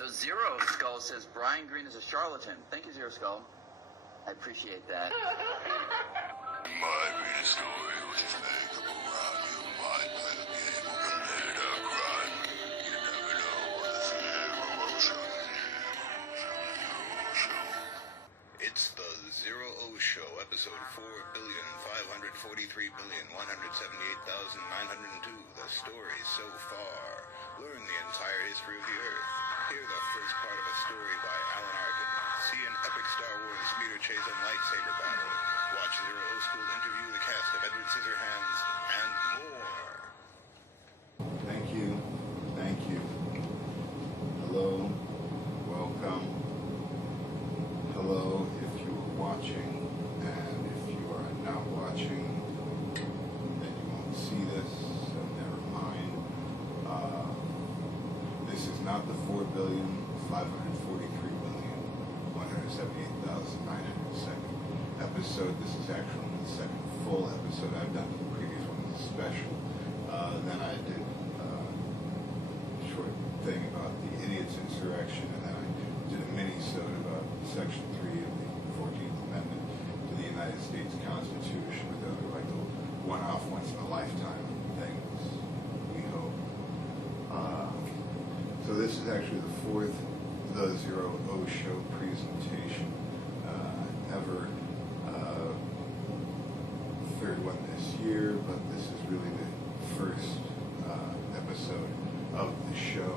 So ZERØ O'skül says Brian Greene is a charlatan. Thank you, ZERØ O'skül. I appreciate that. Might read a story which is made to go around. You might play the game or commit a crime. You never know what the ZERØ Show. It's the ZERØ Show, episode 4,543,178,902. The story so far. Learn the entire history of the Earth. Hear the first part of a story by ALAN ARKIN. See an epic Star Wars speeder chase and lightsaber battle. Watch ZERØ O'skül interview the cast of Edward Scissorhands, and more. Thank you. Thank you. Hello. Welcome. Hello if you are watching, and if you are not watching, then you won't see this, so never mind. This is not the 4,543,178,902nd episode. This is actually the second full episode I've done. The previous one was a special. Then I did a short thing about the Idiots' Insurrection, and then I did a mini-sode about Section 3 of the 14th Amendment to the United States Constitution, with other like little one-off, once-in-a-lifetime things, we hope. So this is actually the fourth The ZERØ Show presentation ever. Third one this year, but this is really the first episode of the show.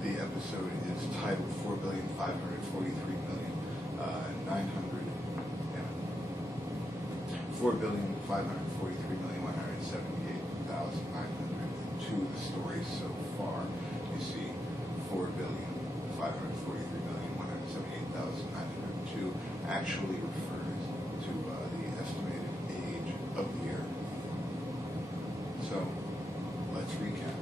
The episode is titled 4,543,178,902. The story so far. You see, 4,543,178,902 actually refers to the estimated age of the Earth. So, let's recap.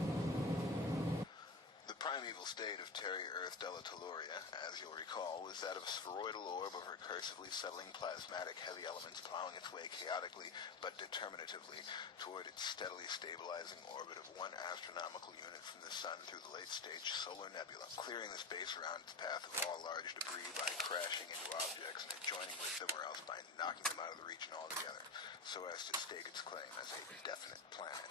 The primeval state of Terry Earth Della Telluriae, as you'll recall, was that of a spheroidal orb of recursively settling plasmatic heavy elements plowing its way chaotically but determinatively toward its steadily stabilizing orbit of 1 astronomical unit from the Sun through the late-stage solar nebula, clearing the space around its path of all large debris by crashing into objects and joining with them, or else by knocking them out of the region altogether, so as to stake its claim as a definite planet.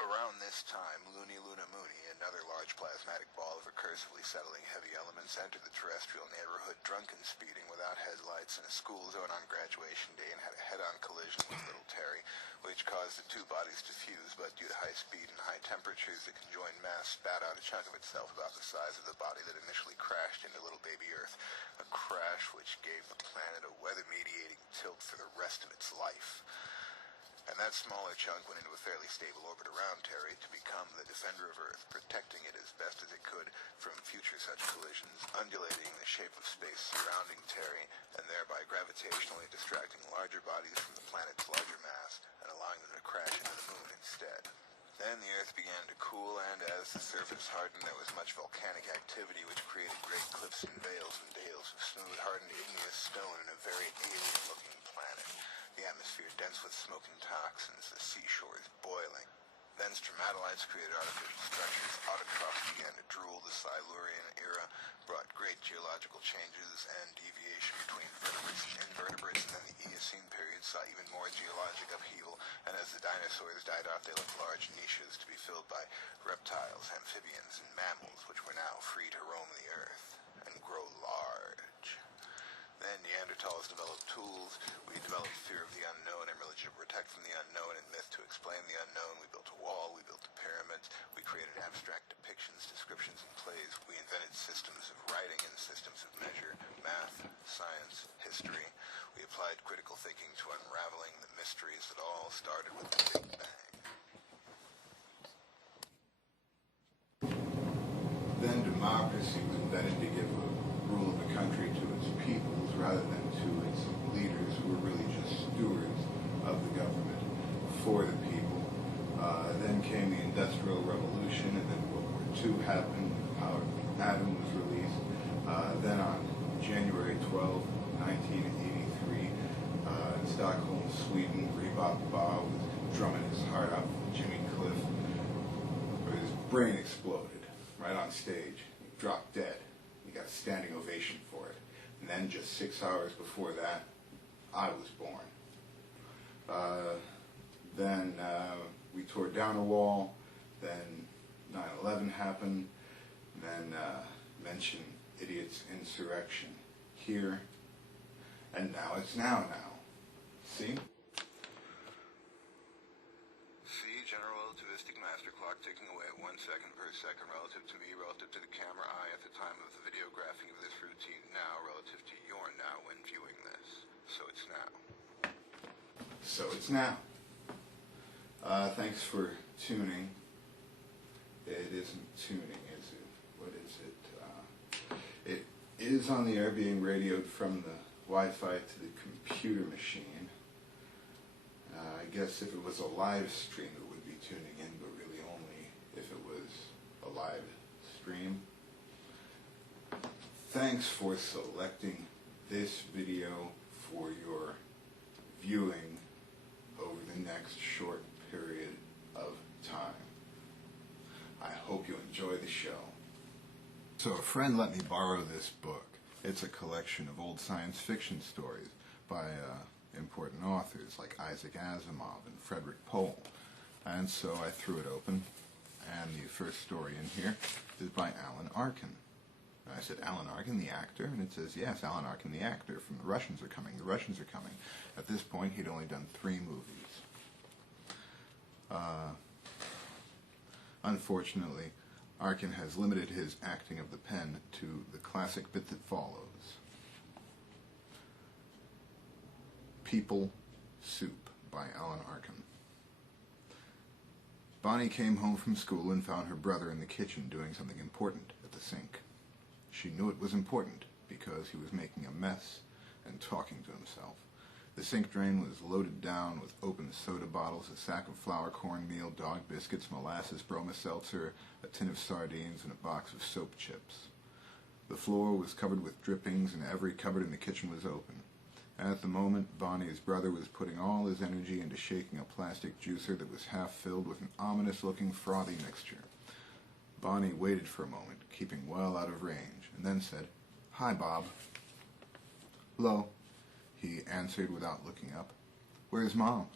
Around this time, Looney Luna Mooney, another large plasmatic ball of recursively settling heavy elements, entered the terrestrial neighborhood drunken speeding without headlights in a school zone on graduation day and had a head-on collision with little Terry, which caused the two bodies to fuse, but due to high speed and high temperatures, the conjoined mass spat out a chunk of itself about the size of the body that initially crashed into little baby Earth, a crash which gave the planet a weather-mediating tilt for the rest of its life. And that smaller chunk went into a fairly stable orbit around Terry to become the defender of Earth, protecting it as best as it could from future such collisions, undulating the shape of space surrounding Terry, and thereby gravitationally distracting larger bodies from the planet's larger mass, and allowing them to crash into the moon instead. Then the Earth began to cool, and as the surface hardened, there was much volcanic activity, which created great cliffs and vales and dales of smooth, hardened igneous stone in a very alien-looking planet. The atmosphere dense with smoke and toxins, the seashores boiling. Then stromatolites created artificial structures, autotrophs began to drool, the Silurian era brought great geological changes and deviation between vertebrates and invertebrates, and then the Eocene period saw even more geologic upheaval, and as the dinosaurs died off, they left large niches to be filled by reptiles, amphibians, and mammals, which were now free to roam the Earth and grow large. Then Neanderthals developed tools, we developed fear of the unknown and religion to protect from the unknown, and myth to explain the unknown. We built a wall, we built the pyramids, we created abstract depictions, descriptions, and plays. We invented systems of writing and systems of measure, math, science, history. We applied critical thinking to unraveling the mysteries that all started with the Big Bang. Then democracy was invented to give a rule of the country to its peoples rather than to its leaders, who were really just stewards of the government for the people. Then came the Industrial Revolution, and then World War II happened, the power of the atom was released. Then on January 12, 1983, in Stockholm, Sweden, Reebok Bob was drumming his heart out with Jimmy Cliff, or his brain exploded right on stage. He dropped dead. He got a standing ovation for it. And then just 6 hours before that, I was born. Then we tore down a wall. Then 9/11 happened. Then mention idiots' insurrection here. And now it's now. See? See, general relativistic master clock ticking away at 1 second per second relative to me, relative to the camera eye at the time of the videographing of this routine now, relative to your now when viewing this. So it's now. So it's now. Thanks for tuning. It isn't tuning, is it? What is it? It is on the air being radioed from the Wi-Fi to the computer machine. I guess if it was a live stream it would be tuning in, but really only if it was a live stream. Thanks for selecting this video for your viewing over the next short period of time. I hope you enjoy the show. So a friend let me borrow this book. It's a collection of old science fiction stories by important authors like Isaac Asimov and Frederick Pohl. And so I threw it open, and the first story in here is by Alan Arkin. And I said, Alan Arkin, the actor? And it says, yes, Alan Arkin, the actor, from The Russians Are Coming. The Russians Are Coming. At this point, he'd only done 3 movies. Unfortunately, Arkin has limited his acting of the pen to the classic bit that follows. People Soup by Alan Arkin. Bonnie came home from school and found her brother in the kitchen doing something important at the sink. She knew it was important because he was making a mess and talking to himself. The sink drain was loaded down with open soda bottles, a sack of flour, cornmeal, dog biscuits, molasses, broma-seltzer, a tin of sardines, and a box of soap chips. The floor was covered with drippings, and every cupboard in the kitchen was open. At the moment, Bonnie's brother was putting all his energy into shaking a plastic juicer that was half filled with an ominous-looking frothy mixture. Bonnie waited for a moment, keeping well out of range, and then said, "Hi, Bob." "Hello," he answered without looking up. "Where's Mom?"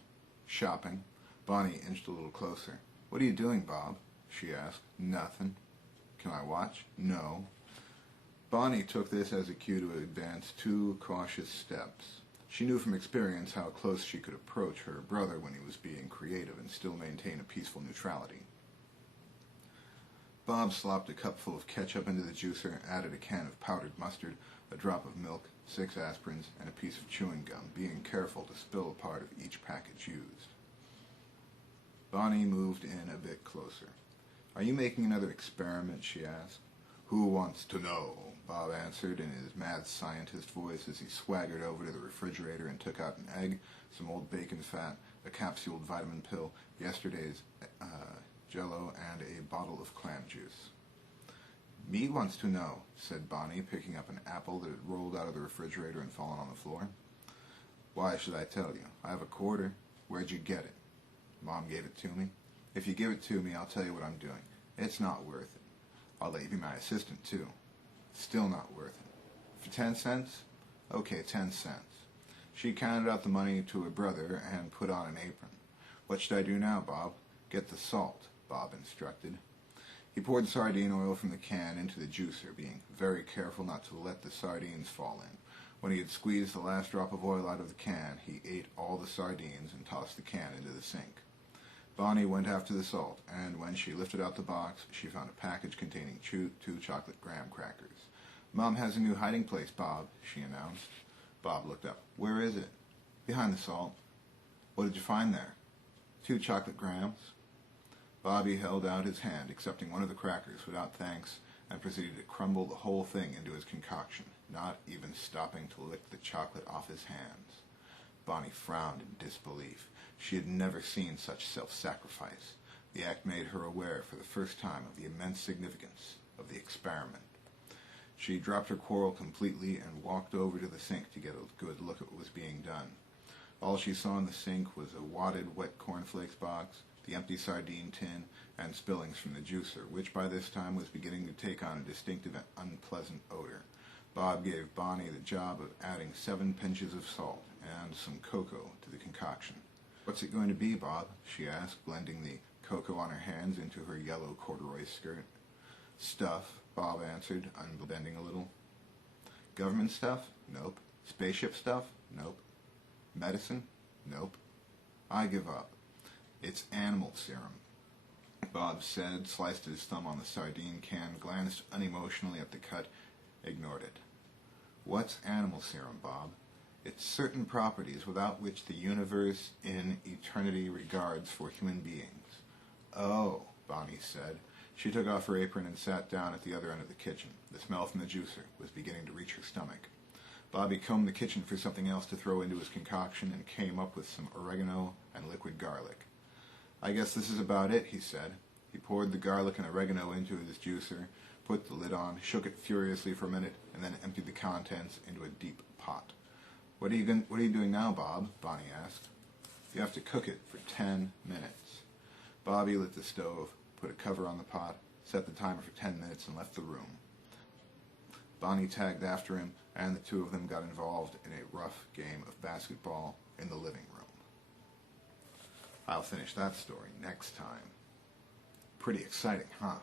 "Shopping." Bonnie inched a little closer. "What are you doing, Bob?" she asked. "Nothing." "Can I watch?" "No." Bonnie took this as a cue to advance 2 cautious steps. She knew from experience how close she could approach her brother when he was being creative and still maintain a peaceful neutrality. Bob slopped a cupful of ketchup into the juicer, added a can of powdered mustard, a drop of milk, 6 aspirins, and a piece of chewing gum, being careful to spill a part of each package used. Bonnie moved in a bit closer. "Are you making another experiment?" she asked. "Who wants to know?" Bob answered in his mad scientist voice as he swaggered over to the refrigerator and took out an egg, some old bacon fat, a capsuled vitamin pill, yesterday's Jell-O, and a bottle of clam juice. "Me wants to know," said Bonnie, picking up an apple that had rolled out of the refrigerator and fallen on the floor. "Why should I tell you? I have a quarter. Where'd you get it?" "Mom gave it to me." "If you give it to me, I'll tell you what I'm doing. It's not worth it. I'll let you be my assistant, too." "Still not worth it." "For 10 cents? Okay, 10 cents. She counted out the money to her brother and put on an apron. "What should I do now, Bob?" "Get the salt," Bob instructed. He poured sardine oil from the can into the juicer, being very careful not to let the sardines fall in. When he had squeezed the last drop of oil out of the can, he ate all the sardines and tossed the can into the sink. Bonnie went after the salt, and when she lifted out the box, she found a package containing 2 chocolate graham crackers. "Mom has a new hiding place, Bob," she announced. Bob looked up. "Where is it?" "Behind the salt." "What did you find there?" 2 chocolate grahams. Bobby held out his hand, accepting one of the crackers without thanks, and proceeded to crumble the whole thing into his concoction, not even stopping to lick the chocolate off his hands. Bonnie frowned in disbelief. She had never seen such self-sacrifice. The act made her aware for the first time of the immense significance of the experiment. She dropped her quarrel completely and walked over to the sink to get a good look at what was being done. All she saw in the sink was a wadded wet cornflakes box, the empty sardine tin, and spillings from the juicer, which by this time was beginning to take on a distinctive and unpleasant odor. Bob gave Bonnie the job of adding 7 pinches of salt and some cocoa to the concoction. "What's it going to be, Bob?" she asked, blending the cocoa on her hands into her yellow corduroy skirt. "Stuff," Bob answered, unbending a little. "Government stuff? Nope. Spaceship stuff? Nope. Medicine? Nope. I give up. It's animal serum," Bob said, sliced his thumb on the sardine can, glanced unemotionally at the cut, ignored it. "What's animal serum, Bob?" "It's certain properties without which the universe in eternity regards for human beings." "Oh," Bonnie said. She took off her apron and sat down at the other end of the kitchen. The smell from the juicer was beginning to reach her stomach. Bobby combed the kitchen for something else to throw into his concoction and came up with some oregano and liquid garlic. "I guess this is about it," he said. He poured the garlic and oregano into his juicer, put the lid on, shook it furiously for a minute, and then emptied the contents into a deep pot. What are you doing now, Bob?" Bonnie asked. "You have to cook it for 10 minutes. Bobby lit the stove, put a cover on the pot, set the timer for 10 minutes, and left the room. Bonnie tagged after him, and the two of them got involved in a rough game of basketball in the living room. I'll finish that story next time. Pretty exciting, huh?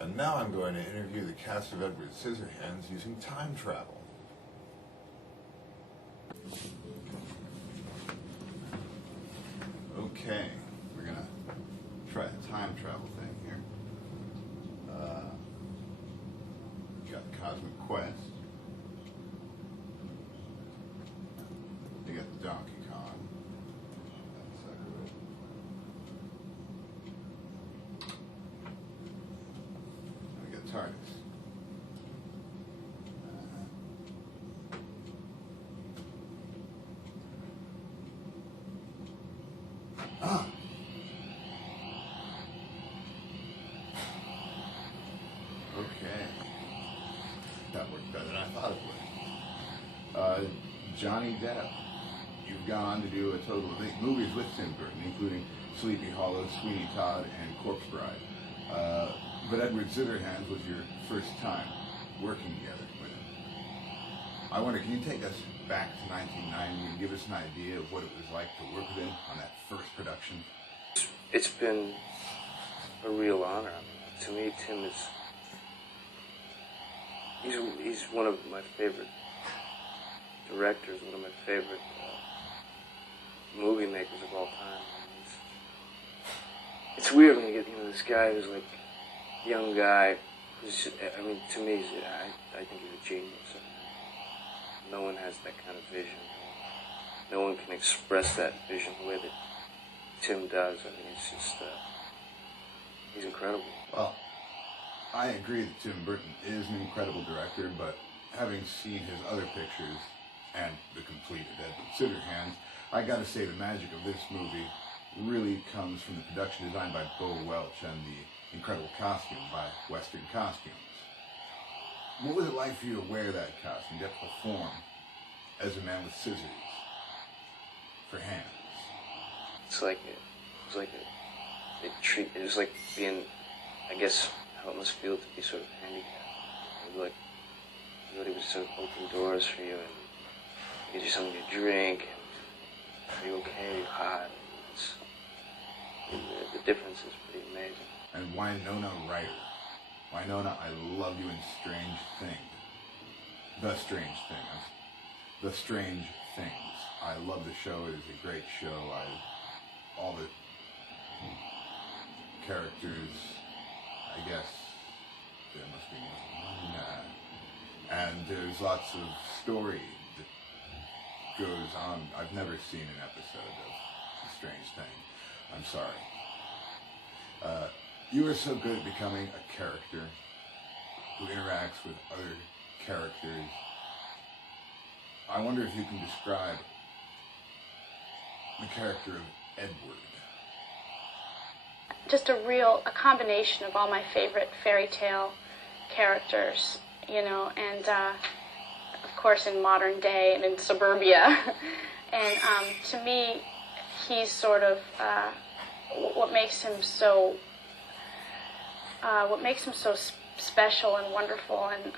And now I'm going to interview the cast of Edward Scissorhands using time travel. Okay, we're gonna try a time travel thing here. Got Cosmic Quest. You got the Donkey Kong. That's good. We got TARDIS. Okay. That worked better than I thought it would. Johnny Depp. You've gone on to do a total of 8 movies with Tim Burton, including Sleepy Hollow, Sweeney Todd, and Corpse Bride. But Edward Scissorhands was your first time working together with him. I wonder, can you take us back to 1990 and give us an idea of what it was like to work with him on that first production? It's been a real honor. I mean, to me, Tim is... He's one of my favorite directors, one of my favorite movie makers of all time. I mean, it's weird when you get, this guy who's like a young guy who's, I mean, to me, I think he's a genius. I mean, no one has that kind of vision. No one can express that vision the way that Tim does. I mean, it's just, he's incredible. Well, I agree that Tim Burton is an incredible director, but having seen his other pictures and the completed Edward Scissorhands, I gotta say the magic of this movie really comes from the production design by Bo Welch and the incredible costume by Western Costumes. What was it like for you to wear that costume, get to perform as a man with scissors for hands? It was like a treat. It was like being, I guess, how it must feel to be sort of handicapped. It was like everybody would sort of open doors for you and get you something to drink. Are you okay? Are you hot? The difference is pretty amazing. And Winona Ryder. Winona, I love you in Strange Things. The Strange Things. The Strange Things. I love the show. It is a great show. All the characters, I guess there must be more than one. And there's lots of story that goes on. I've never seen an episode of The Strange Thing. I'm sorry. You are so good at becoming a character who interacts with other characters. I wonder if you can describe the character of Edward. Just a combination of all my favorite fairy tale characters, and of course in modern day and in suburbia. And to me, he's sort of what makes him so special and wonderful and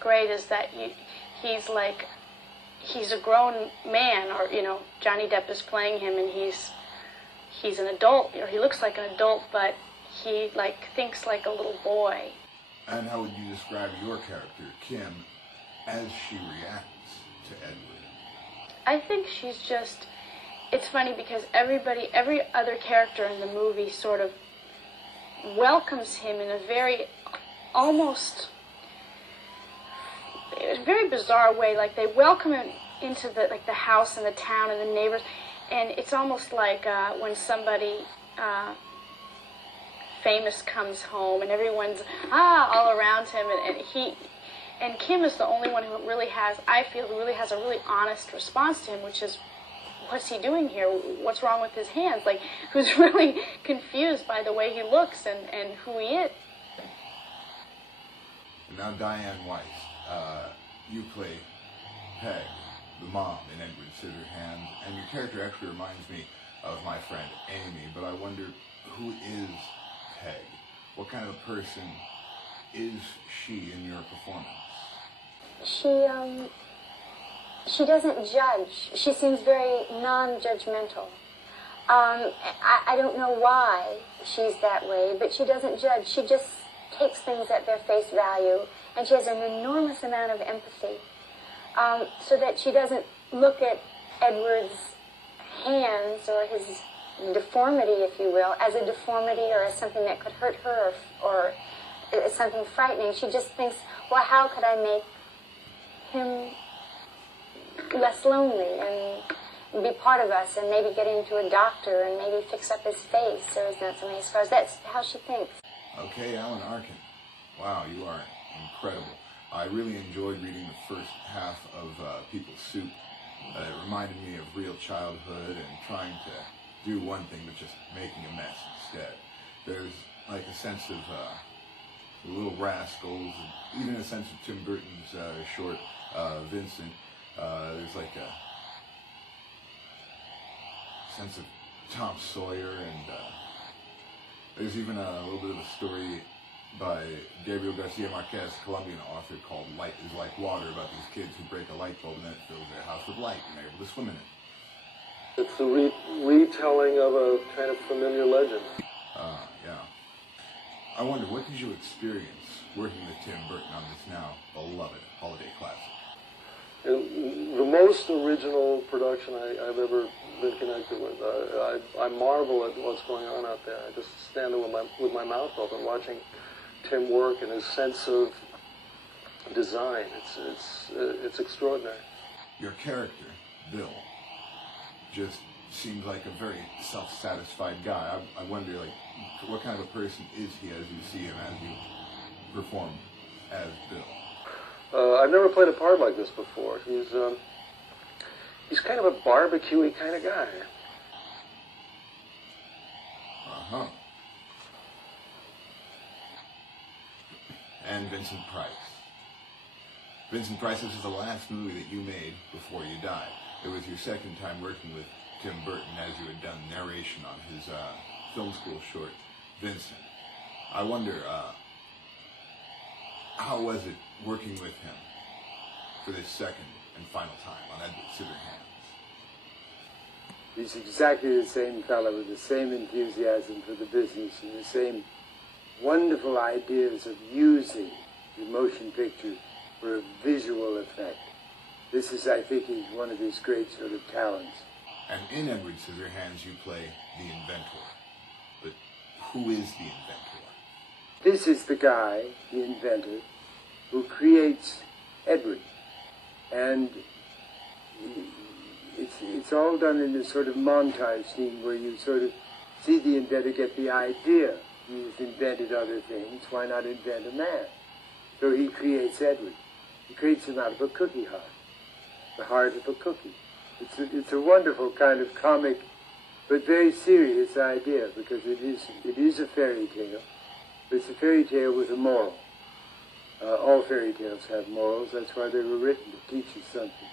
great is that he's a grown man, or Johnny Depp is playing him, and he's an adult, or he looks like an adult, but he thinks like a little boy. And how would you describe your character, Kim, as she reacts to Edward? I think she's just, it's funny because every other character in the movie sort of welcomes him in a very, almost, very bizarre way. Like they welcome him into the house and the town and the neighbors, and it's almost like when somebody famous comes home and everyone's all around him, and Kim is the only one who really has, I feel, who really has a really honest response to him, which is, what's he doing here? What's wrong with his hands? Like, who's really confused by the way he looks and who he is. Now, Diane Weiss, you play Peg, the mom in Edward Scissorhands, and your character actually reminds me of my friend Amy, but I wonder, who is Peg? What kind of a person is she in your performance? She doesn't judge. She seems very non-judgmental. I don't know why she's that way, but she doesn't judge. She just takes things at their face value, and she has an enormous amount of empathy, so that she doesn't look at Edward's hands or his deformity, if you will, as a deformity or as something that could hurt her or as something frightening. She just thinks, well, how could I make him less lonely and be part of us and maybe get him to a doctor and maybe fix up his face so he's not so many scars. That's how she thinks. Okay, Alan Arkin. Wow, you are incredible. I really enjoyed reading the first half of People's Soup. It reminded me of real childhood and trying to do one thing but just making a mess instead. There's like a sense of the Little Rascals, and even a sense of Tim Burton's short Vincent. There's like a sense of Tom Sawyer, and there's even a little bit of a story by Gabriel Garcia Marquez, a Colombian author, called Light is Like Water, about these kids who break a light bulb and then it fills their house with light and they're able to swim in it. It's a retelling of a kind of familiar legend. Yeah. I wonder, what did you experience working with Tim Burton on this now beloved holiday classic? And the most original production I've ever been connected with. I marvel at what's going on out there. I just stand there with my mouth open watching Tim work and his sense of design. It's extraordinary. Your character, Bill, just seems like a very self-satisfied guy. I wonder, like, what kind of a person is he as you see him, as you perform as Bill? I've never played a part like this before. He's kind of a barbecue-y kind of guy. Uh-huh. And Vincent Price. Vincent Price, this is the last movie that you made before you died. It was your second time working with Tim Burton, as you had done narration on his film school short, Vincent. I wonder, how was it working with him for this second and final time on Edward Scissorhands? He's exactly the same fellow with the same enthusiasm for the business and the same wonderful ideas of using the motion picture for a visual effect. This is, I think, one of his great sort of talents. And in Edward Scissorhands, you play the inventor. But who is the inventor? This is the guy, the inventor, who creates Edward. And it's all done in this sort of montage scene where you sort of see the inventor get the idea. He's invented other things. Why not invent a man? So he creates Edward. He creates him out of a cookie heart, the heart of a cookie. It's a wonderful kind of comic, but very serious idea, because it is a fairy tale. But it's a fairy tale with a moral. All fairy tales have morals. That's why they were written, to teach us something.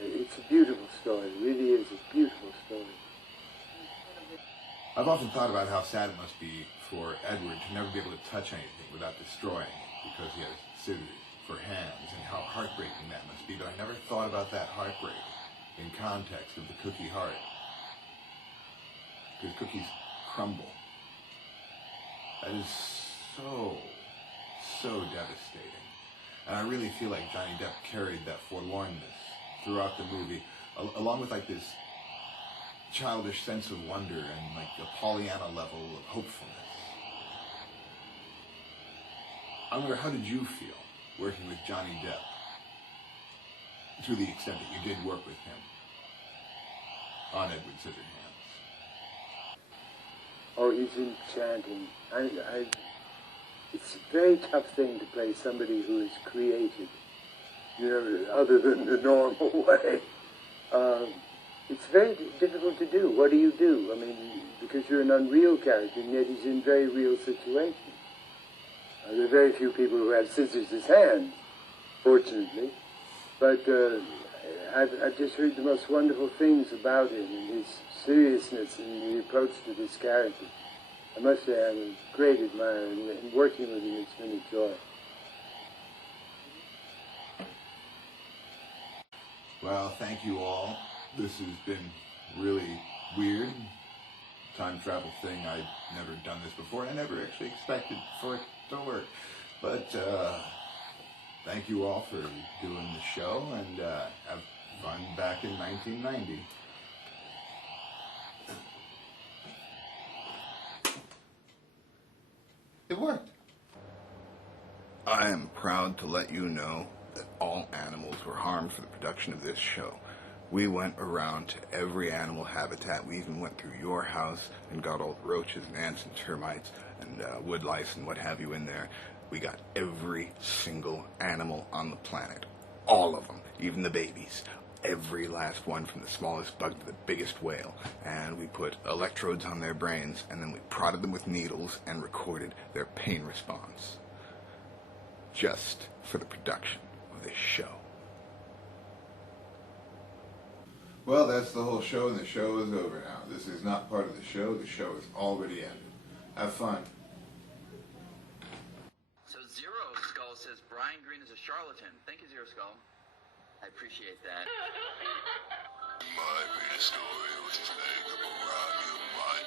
It's a beautiful story. It really is a beautiful story. I've often thought about how sad it must be for Edward to never be able to touch anything without destroying it, because he has scissors for hands, and how heartbreaking that must be. But I never thought about that heartbreak in context of the cookie heart. Because cookies crumble. That is so devastating. And I really feel like Johnny Depp carried that forlornness throughout the movie, along with like this childish sense of wonder and like a Pollyanna level of hopefulness. I wonder, how did you feel working with Johnny Depp, to the extent that you did work with him on Edward Scissorhands? Oh, he's enchanting. It's a very tough thing to play somebody who is created, other than the normal way. It's very difficult to do. What do you do? I mean, because you're an unreal character, and yet he's in very real situations. There are very few people who have scissors as hands, fortunately. But I've just heard the most wonderful things about him and his seriousness and the approach to this character. I must say I'm a great admirer, and working with him it's been a joy. Well, thank you all. This has been really weird time travel thing. I'd never done this before. I never actually expected for it to work. But thank you all for doing the show, and have fun back in 1990. It worked. I am proud to let you know that all animals were harmed for the production of this show. We went around to every animal habitat. We even went through your house and got all the roaches and ants and termites and wood lice and what have you in there. We got every single animal on the planet. All of them, even the babies. Every last one, from the smallest bug to the biggest whale. And we put electrodes on their brains, and then we prodded them with needles and recorded their pain response. Just for the production of this show. Well, that's the whole show, and the show is over now. This is not part of the show. The show is already ended. Have fun. So ZERØ O'skül says Brian Green is a charlatan. Thank you, ZERØ O'skül. I appreciate that. My greatest story was his leg up around your mind.